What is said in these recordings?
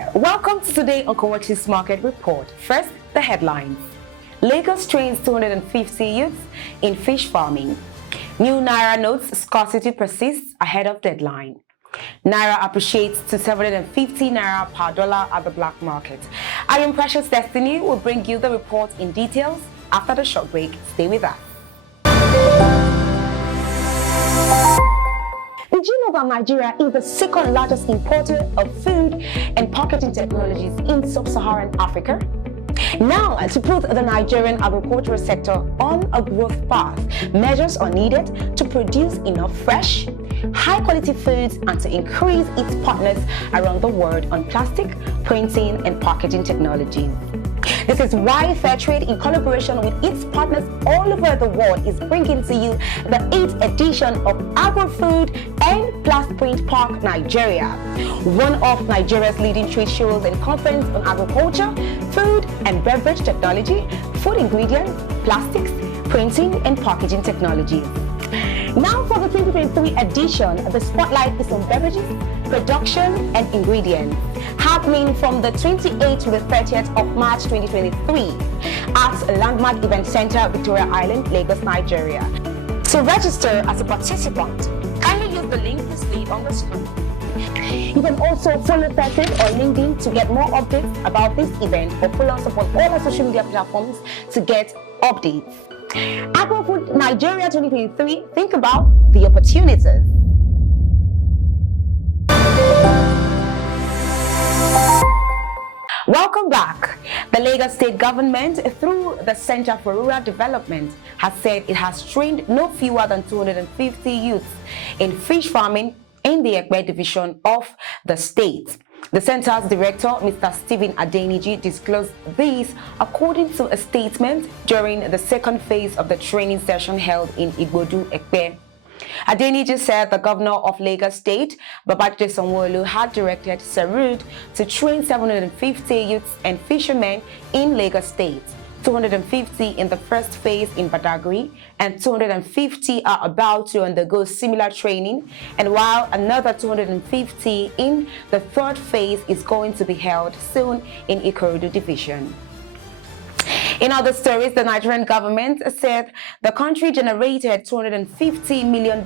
there, welcome to today on Commodities Market Report. First, the headlines. Lagos trains 250 youths in fish farming. New NAIRA notes scarcity persists ahead of deadline. NAIRA appreciates to 750 Naira per dollar at the black market. I am Precious Destiny. Will bring you the report in details after the short break. Stay with us. Did you know that Nigeria is the second largest importer of food and packaging technologies in sub-Saharan Africa? Now, to put the Nigerian agricultural sector on a growth path, measures are needed to produce enough fresh, high-quality foods and to increase its partners around the world on plastic, printing and packaging technologies. This is why Fairtrade, in collaboration with its partners all over the world, is bringing to you the 8th edition of Agri-Food and Plastic Print Park Nigeria, one of Nigeria's leading trade shows and conference on agriculture, food and beverage technology, food ingredients, plastics, printing and packaging technologies. Now for the 2023 edition, the spotlight is on beverages, production and ingredients, happening from the 28th to the 30th of March 2023 at Landmark Event Center, Victoria Island, Lagos, Nigeria. To register as a participant, kindly use the link displayed on the screen. You can also follow Fairtrade or LinkedIn to get more updates about this event, or follow us upon all our social media platforms to get updates. Agri-Food Nigeria 2023, think about the opportunities. Welcome back. The Lagos State government, through the Center for Rural Development, has said it has trained no fewer than 250 youths in fish farming in the Ekpe division of the state. The center's director, Mr. Stephen ADENIJI, disclosed this according to a statement during the second phase of the training session held in IGBODU, Ekpe. ADENIJI said the governor of Lagos State, BABAJIDE SANWO-OLU, had directed CERUD to train 750 youths and fishermen in Lagos State. 250 in the first phase in BADAGRY, and 250 are about to undergo similar training, and while another 250 in the third phase is going to be held soon in IKORODU division. In other stories, the Nigerian government said the country generated $250 million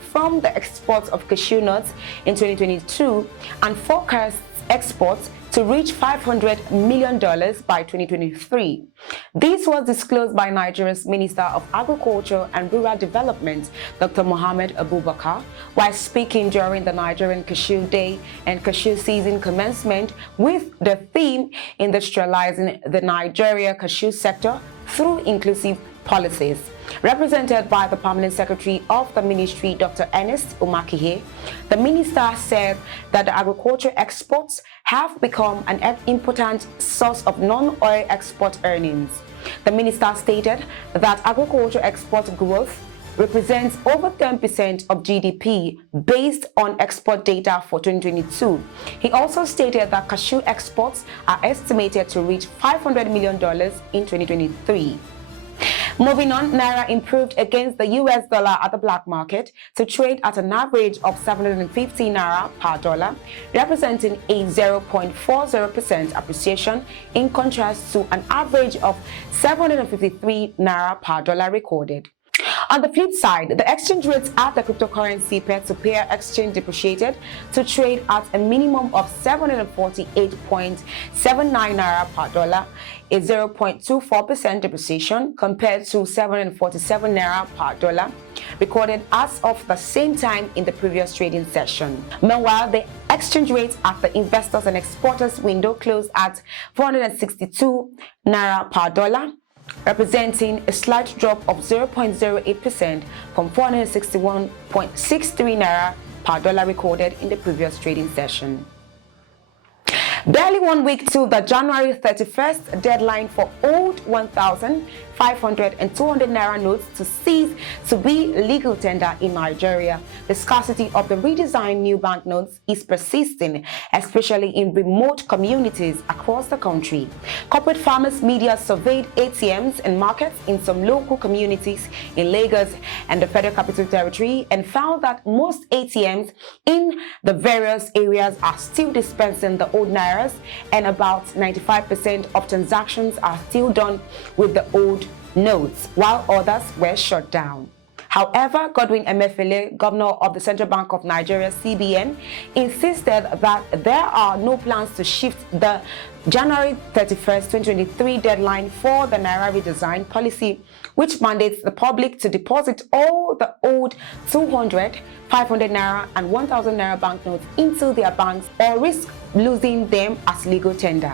from the exports of cashew nuts in 2022 and forecasts exports to reach $500 million by 2023. This was disclosed by Nigeria's Minister of Agriculture and Rural Development, Dr. Mohammed Abubakar, while speaking during the Nigerian Cashew Day and Cashew Season commencement with the theme Industrializing the Nigeria Cashew Sector through Inclusive Policies. Represented by the Permanent Secretary of the Ministry, Dr. Ernest Umakihe, the minister said that the agriculture exports have become an important source of non-oil export earnings. The minister stated that agriculture export growth represents over 10% of GDP based on export data for 2022. He also stated that cashew exports are estimated to reach $500 million in 2023. Moving on, Naira improved against the US dollar at the black market to trade at an average of 750 Naira per dollar, representing a 0.40% appreciation in contrast to an average of 753 Naira per dollar recorded. On the flip side, the exchange rates at the cryptocurrency peer-to-peer exchange depreciated to trade at a minimum of 748.79 Naira per dollar, a 0.24% depreciation compared to 747 Naira per dollar recorded as of the same time in the previous trading session. Meanwhile, the exchange rate at the investors and exporters window closed at 462 Naira per dollar, representing a slight drop of 0.08% from 461.63 Naira per dollar recorded in the previous trading session. Barely 1 week to the January 31st deadline for old 1,000, 500 and 200 Naira notes to cease to be legal tender in Nigeria. The scarcity of the redesigned new banknotes is persisting, especially in remote communities across the country. Corporate Farmers Media surveyed ATMs and markets in some local communities in Lagos and the Federal Capital Territory and found that most ATMs in the various areas are still dispensing the old Naira nairas, and about 95% of transactions are still done with the old notes, while others were shut down. However, Godwin Emefiele, governor of the Central Bank of Nigeria, CBN, insisted that there are no plans to shift the January 31st, 2023 deadline for the Naira redesign policy, which mandates the public to deposit all the old 200, 500 Naira and 1,000 Naira banknotes into their banks or risk losing them as legal tender.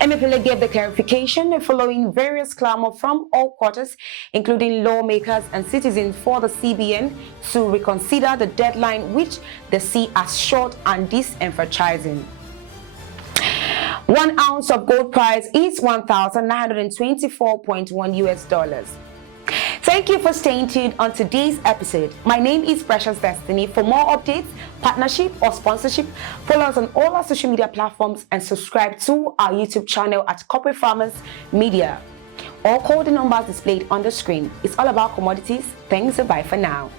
Emefiele gave the clarification following various clamor from all quarters, including lawmakers and citizens, for the CBN to reconsider the deadline, which they see as short and disenfranchising. 1 ounce of gold price is $1,924.1 US. Thank you for staying tuned on today's episode. My name is Precious Destiny. For more updates, partnership or sponsorship, follow us on all our social media platforms and subscribe to our YouTube channel at Corporate Farmers Media, or call the numbers displayed on the screen. It's all about commodities. Thanks and bye for now.